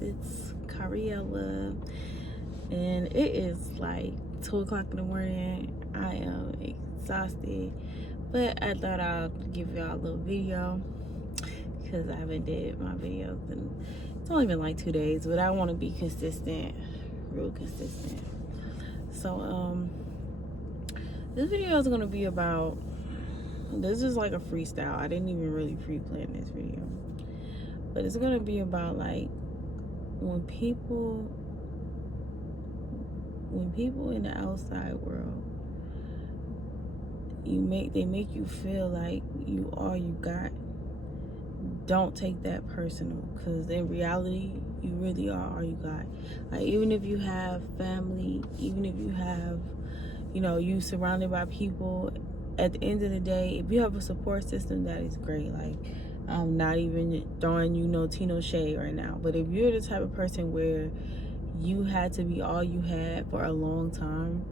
It's Cariella, and it is like 2 o'clock in the morning. I am exhausted, but I thought I'd give y'all a little video because I haven't did my videos, and it's only been like 2 days, but I want to be consistent, real consistent. So this video is going to be about, this is like a freestyle. I didn't even really pre-plan this video, but it's going to be about like when people in the outside world, they make you feel like you all you got. Don't take that personal, because in reality you really are all you got. Like, even if you have family, even if you have, you surrounded by people, at the end of the day, if you have a support system, that is great. Like, I'm not even throwing Tino shade right now, but if you're the type of person where you had to be all you had for a long time,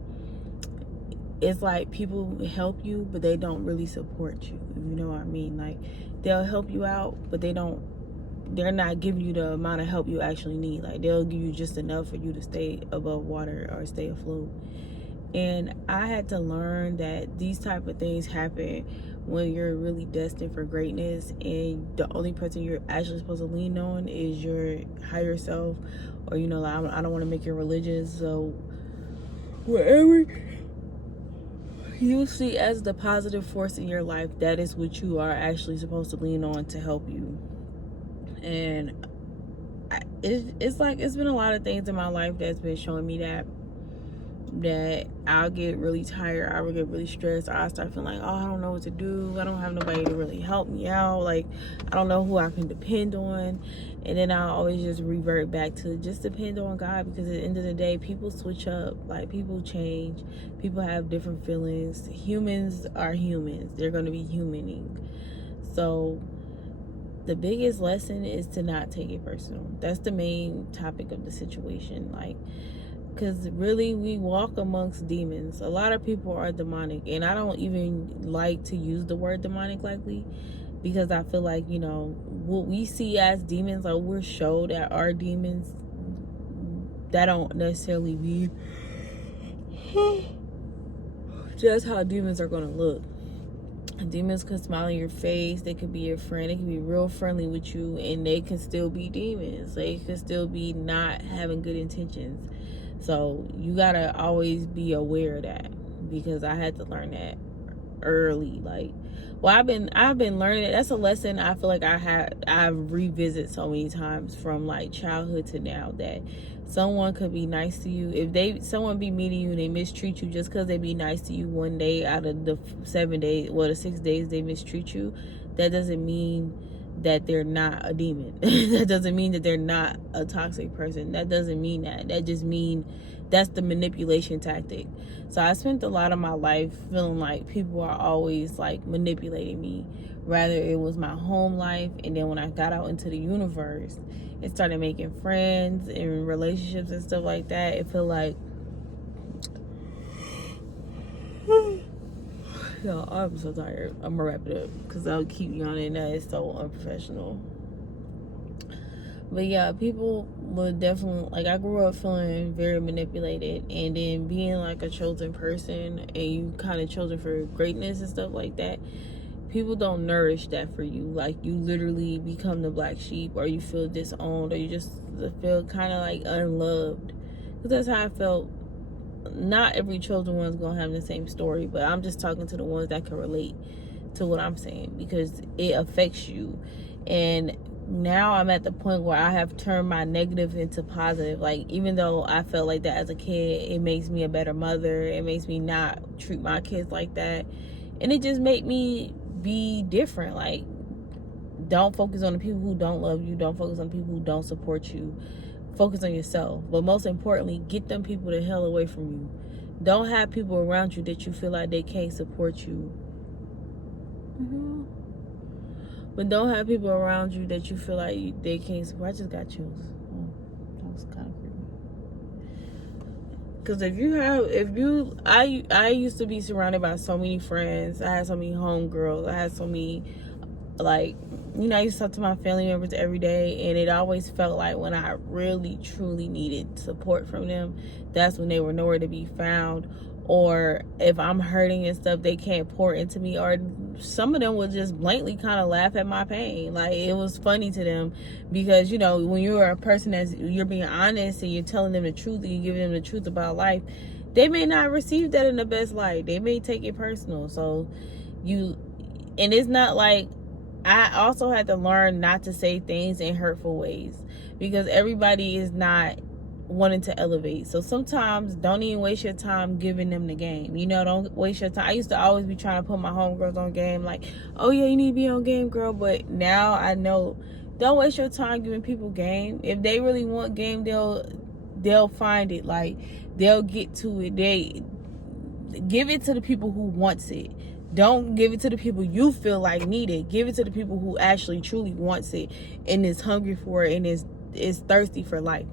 it's like people help you, but they don't really support you, if you know what I mean. Like, they'll help you out, but they're not giving you the amount of help you actually need. Like, they'll give you just enough for you to stay above water or stay afloat. And I had to learn that these type of things happen when you're really destined for greatness, and the only person you're actually supposed to lean on is your higher self, or like, I don't want to make it religious, so wherever you see as the positive force in your life, that is what you are actually supposed to lean on to help you. And it's been a lot of things in my life that's been showing me that I'll get really tired, I will get really stressed, I start feeling like, oh, I don't know what to do, I don't have nobody to really help me out, like, I don't know who I can depend on. And then I'll always just revert back to just depend on God, because at the end of the day, people switch up, like, people change, people have different feelings, humans are humans, they're going to be humaning. So the biggest lesson is to not take it personal. That's the main topic of the situation. Like, because really, we walk amongst demons. A lot of people are demonic, and I don't even like to use the word demonic likely, because I feel like, what we see as demons, like, we're showed that our demons, that don't necessarily mean just how demons are going to look. Demons can smile in your face, they could be your friend, they can be real friendly with you, and they can still be demons. They can still be not having good intentions. So you gotta always be aware of that, because I had to learn that early. Like, well, I've been learning it. That's a lesson I feel like I've revisited so many times from like childhood to now, that someone could be nice to you. If someone be mean to you and they mistreat you, just because they be nice to you one day out of the 7 days, the 6 days they mistreat you, that doesn't mean that they're not a demon. That doesn't mean that they're not a toxic person. That doesn't mean that. That just mean that's the manipulation tactic. So I spent a lot of my life feeling like people are always like manipulating me. Rather, it was my home life, and then when I got out into the universe and started making friends and relationships and stuff like that, it felt like, yo, I'm so tired. I'm gonna wrap it up because I'll keep yawning. That is so unprofessional. But yeah, people would definitely, like, I grew up feeling very manipulated, and then being like a chosen person, and you kind of chosen for greatness and stuff like that, people don't nourish that for you. Like, you literally become the black sheep, or you feel disowned, or you just feel kind of like unloved. Because that's how I felt. Not every chosen one's gonna have the same story, but I'm just talking to the ones that can relate to what I'm saying, because it affects you. And now I'm at the point where I have turned my negative into positive. Like, even though I felt like that as a kid, it makes me a better mother. It makes me not treat my kids like that, and it just made me be different. Like, don't focus on the people who don't love you, don't focus on the people who don't support you. Focus on yourself. But most importantly, get them people the hell away from you. Don't have people around you that you feel like they can't support you. But don't have people around you that you feel like they can't support. I just got chills. That was kind of creepy. Because I used to be surrounded by so many friends. I had so many homegirls. I had so many Like, you know, I used to talk to my family members every day, and it always felt like when I really truly needed support from them, that's when they were nowhere to be found. Or if I'm hurting and stuff, they can't pour into me. Or some of them would just blatantly kind of laugh at my pain. Like, it was funny to them, because, you know, when you're a person that's, you're being honest and you're telling them the truth and you're giving them the truth about life, they may not receive that in the best light. They may take it personal. So and it's not like, I also had to learn not to say things in hurtful ways, because everybody is not wanting to elevate. So sometimes don't even waste your time giving them the game. You know, don't waste your time. I used to always be trying to put my homegirls on game, like, oh yeah, you need to be on game, girl. But now I know, don't waste your time giving people game. If they really want game, they'll find it. Like, they'll get to it. They give it to the people who wants it. Don't give it to the people you feel like need it. Give it to the people who actually truly wants it and is hungry for it and is thirsty for life.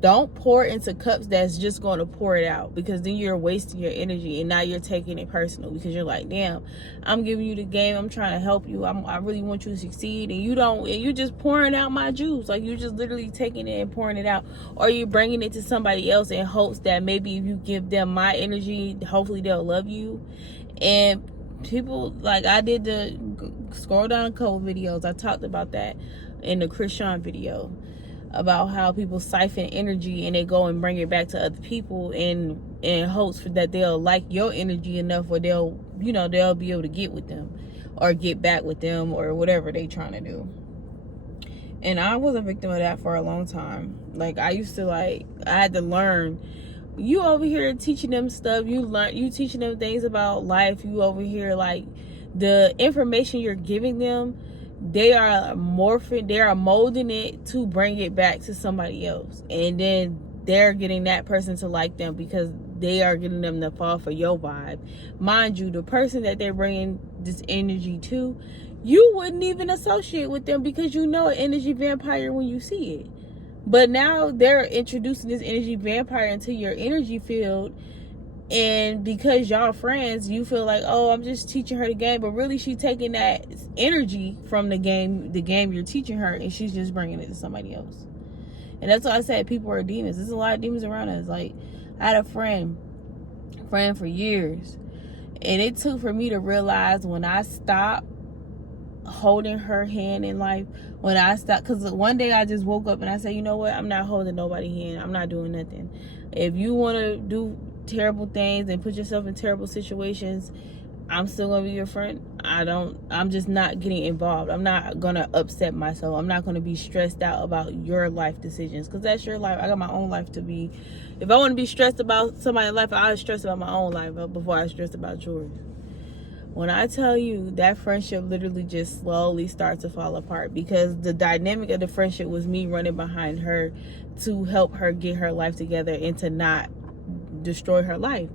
Don't pour into cups that's just going to pour it out, because then you're wasting your energy, and now you're taking it personal, because you're like, damn, I'm giving you the game, I'm trying to help you, I really want you to succeed, and you're just pouring out my juice. Like, you're just literally taking it and pouring it out. Or you're bringing it to somebody else in hopes that maybe if you give them my energy, hopefully they'll love you. And people, like, I did scroll down a couple videos, I talked about that in the Krishan video, about how people siphon energy and they go and bring it back to other people in hopes that they'll like your energy enough, or they'll be able to get with them or get back with them or whatever they trying to do. And I was a victim of that for a long time. Like, I had to learn. You over here teaching them stuff, you teaching them things about life, you over here, like, the information you're giving them, they are molding it to bring it back to somebody else, and then they're getting that person to like them because they are getting them to fall for your vibe. Mind you, the person that they're bringing this energy to, you wouldn't even associate with them, because you know an energy vampire when you see it. But now they're introducing this energy vampire into your energy field, and because y'all friends, you feel like, oh, I'm just teaching her the game, but really she's taking that energy from the game you're teaching her, and she's just bringing it to somebody else. And that's why I said people are demons. There's a lot of demons around us. Like, I had a friend for years, and it took for me to realize, when I stopped holding her hand in life, when I stopped, because one day I just woke up and I said, you know what, I'm not holding nobody's hand, I'm not doing nothing. If you want to do terrible things and put yourself in terrible situations, I'm still gonna be your friend. I'm just not getting involved. I'm not gonna upset myself. I'm not gonna be stressed out about your life decisions, because that's your life. I got my own life to be. If I want to be stressed about somebody's life, I stress about my own life before I stress about yours. When I tell you, that friendship literally just slowly starts to fall apart, because the dynamic of the friendship was me running behind her to help her get her life together and to not destroy her life.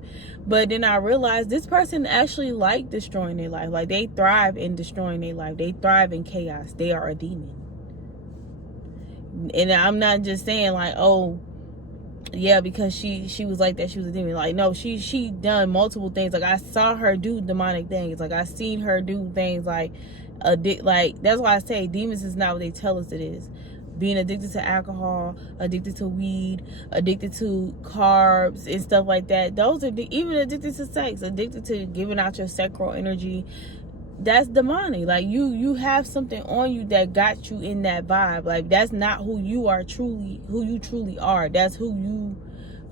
But then I realized this person actually like destroying their life. Like, they thrive in destroying their life. They thrive in chaos. They are a demon. And I'm not just saying like, oh yeah, because she was like that, she was a demon. Like, no, she done multiple things. Like, I saw her do demonic things. Like, I seen her do things like that's why I say demons is not what they tell us it is. Being addicted to alcohol, addicted to weed, addicted to carbs and stuff like that. Those are even addicted to sex, addicted to giving out your sacral energy. That's demonic. Like, you have something on you that got you in that vibe. Like, that's not who you truly are. That's who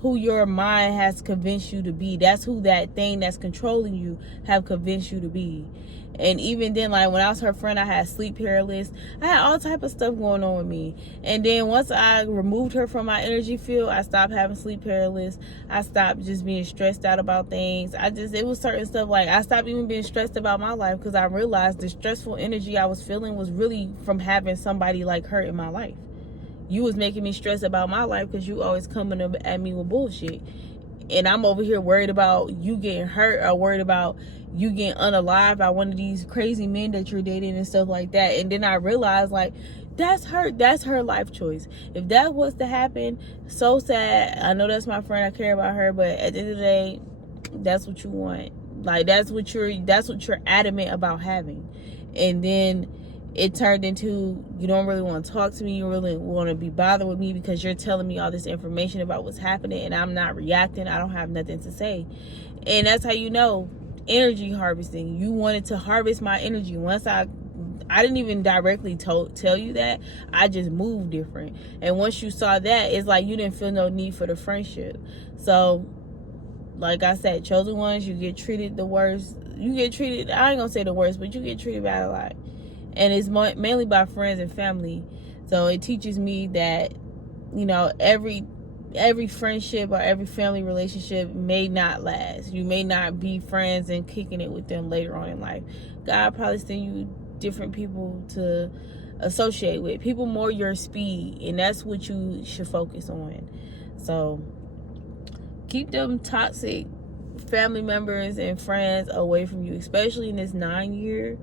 your mind has convinced you to be. That's who that thing that's controlling you have convinced you to be. And even then, like, when I was her friend, I had sleep paralysis. I had all type of stuff going on with me. And then once I removed her from my energy field, I stopped having sleep paralysis. I stopped just being stressed out about things. It was certain stuff, like, I stopped even being stressed about my life, because I realized the stressful energy I was feeling was really from having somebody like her in my life. You was making me stress about my life because you always coming up at me with bullshit. And I'm over here worried about you getting hurt, or worried about you getting unalived by one of these crazy men that you're dating and stuff like that. And then I realized, like, that's her life choice. If that was to happen, so sad. I know that's my friend, I care about her, but at the end of the day, that's what you want. Like, that's what you're adamant about having. and then it turned into, you don't really want to talk to me, you really want to be bothered with me because you're telling me all this information about what's happening and I'm not reacting. I don't have nothing to say. And that's how you know, energy harvesting. You wanted to harvest my energy. Once I didn't even directly tell you that. I just moved different. And once you saw that, it's like you didn't feel no need for the friendship. So, like I said, chosen ones, you get treated the worst. You get treated, I ain't gonna say the worst, but you get treated bad a lot. And it's mainly by friends and family. So it teaches me that, you know, every friendship or every family relationship may not last. You may not be friends and kicking it with them later on in life. God probably send you different people to associate with, people more your speed, and that's what you should focus on. So keep them toxic family members and friends away from you, especially in this 9-year.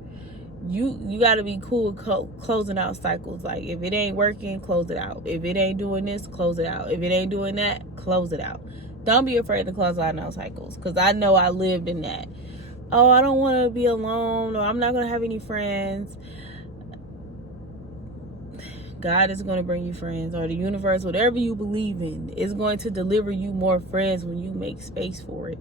You got to be cool with closing out cycles. Like, if it ain't working, close it out. If it ain't doing this, close it out. If it ain't doing that, close it out. Don't be afraid to close out no cycles, because I know I lived in that. Oh, I don't want to be alone, or I'm not going to have any friends. God is going to bring you friends, or the universe, whatever you believe in, is going to deliver you more friends when you make space for it.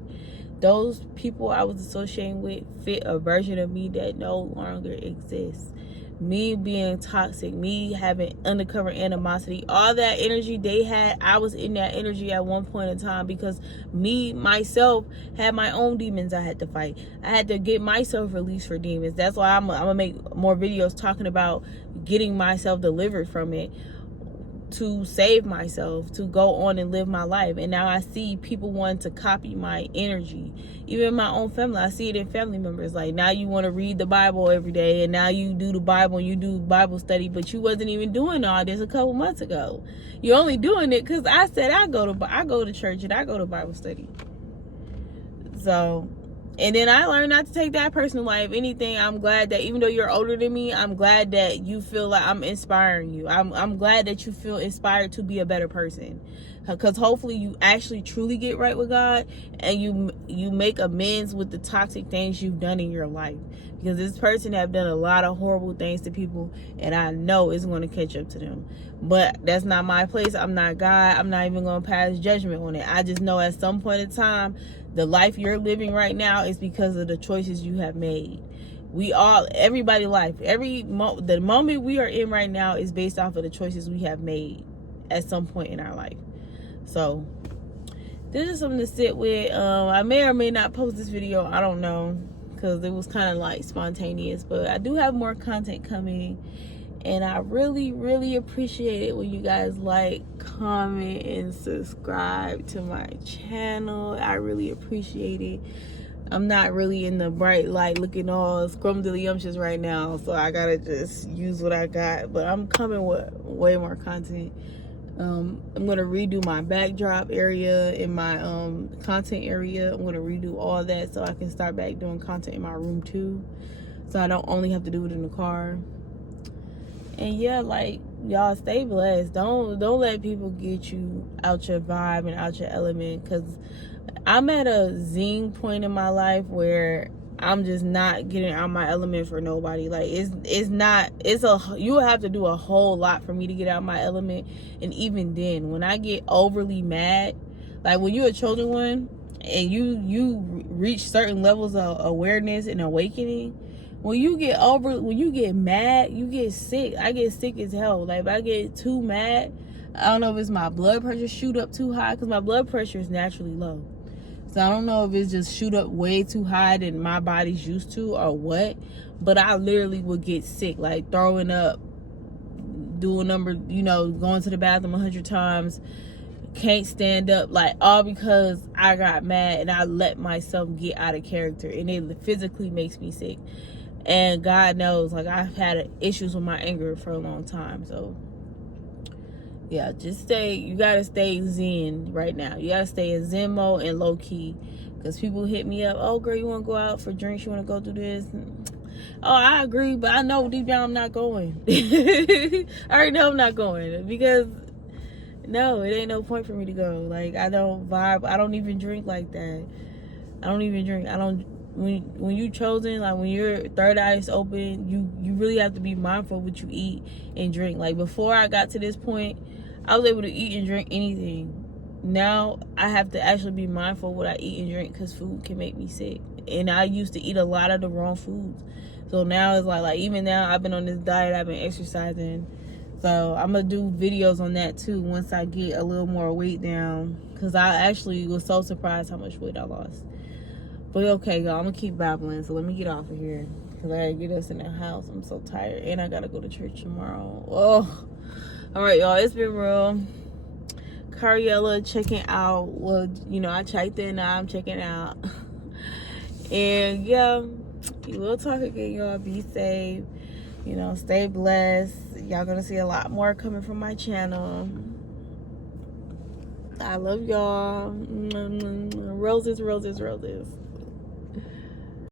Those people I was associating with fit a version of me that no longer exists. Me being toxic, me having undercover animosity, all that energy they had, I was in that energy at one point in time, because me, myself, had my own demons I had to fight. I had to get myself released for demons. That's why I'm going to make more videos talking about getting myself delivered from it, to save myself, to go on and live my life. And now I see people wanting to copy my energy. Even in my own family, I see it in family members. Like, now you want to read the Bible every day, and now you do the Bible and you do Bible study, but you wasn't even doing all this a couple months ago. You're only doing it because I said I go to church and I go to Bible study. So, and then I learned not to take that personal life. Anything, I'm glad that even though you're older than me, I'm glad that you feel like I'm inspiring you. I'm glad that you feel inspired to be a better person, because hopefully you actually truly get right with God, and you make amends with the toxic things you've done in your life, because this person have done a lot of horrible things to people, and I know it's going to catch up to them. But that's not my place. I'm not God. I'm not even going to pass judgment on it. I just know at some point in time, the life you're living right now is because of the choices you have made. Everybody's life, the moment we are in right now is based off of the choices we have made at some point in our life. So this is something to sit with. I may or may not post this video. I don't know, because it was kind of like spontaneous, but I do have more content coming. And I really, really appreciate it when you guys like, comment, and subscribe to my channel. I really appreciate it. I'm not really in the bright light looking all scrumdiddlyumptious right now, so I gotta just use what I got. But I'm coming with way more content. I'm gonna redo my backdrop area in my content area. I'm gonna redo all that so I can start back doing content in my room too, so I don't only have to do it in the car. And yeah, like, y'all stay blessed. Don't let people get you out your vibe and out your element, because I'm at a zing point in my life where I'm just not getting out my element for nobody. Like, you have to do a whole lot for me to get out my element. And even then, when I get overly mad, like when you're a chosen one and you reach certain levels of awareness and awakening, when you get mad, you get sick. I get sick as hell. Like, if I get too mad, I don't know if it's my blood pressure shoot up too high, because my blood pressure is naturally low. So I don't know if it's just shoot up way too high than my body's used to or what. But I literally would get sick, like throwing up, going to the bathroom 100 times, can't stand up, like, all because I got mad and I let myself get out of character, and it physically makes me sick. And God knows, like, I've had issues with my anger for a long time. So yeah, you gotta stay zen right now. You gotta stay in zen mode and low key, because people hit me up, oh girl, you want to go out for drinks, you want to go do this? Oh, I agree, but I know deep down I'm not going. I already know I'm not going, because no, it ain't no point for me to go. Like, I don't vibe. I don't even drink like that. I don't even drink. when you chosen, like when your third eye is open, you really have to be mindful of what you eat and drink. Like before I got to this point, I was able to eat and drink anything. Now I have to actually be mindful of what I eat and drink, because food can make me sick. And I used to eat a lot of the wrong foods. So now it's like even now I've been on this diet, I've been exercising. So I'm going to do videos on that too once I get a little more weight down, because I actually was so surprised how much weight I lost. But okay, y'all, I'm going to keep babbling. So let me get off of here, because I got to get us in the house. I'm so tired. And I got to go to church tomorrow. Oh. All right, y'all. It's been real. Cariella checking out. Well, you know, I checked in. Now I'm checking out. And yeah, we'll talk again, y'all. Be safe. You know, stay blessed. Y'all gonna see a lot more coming from my channel. I love y'all. Roses, roses, roses.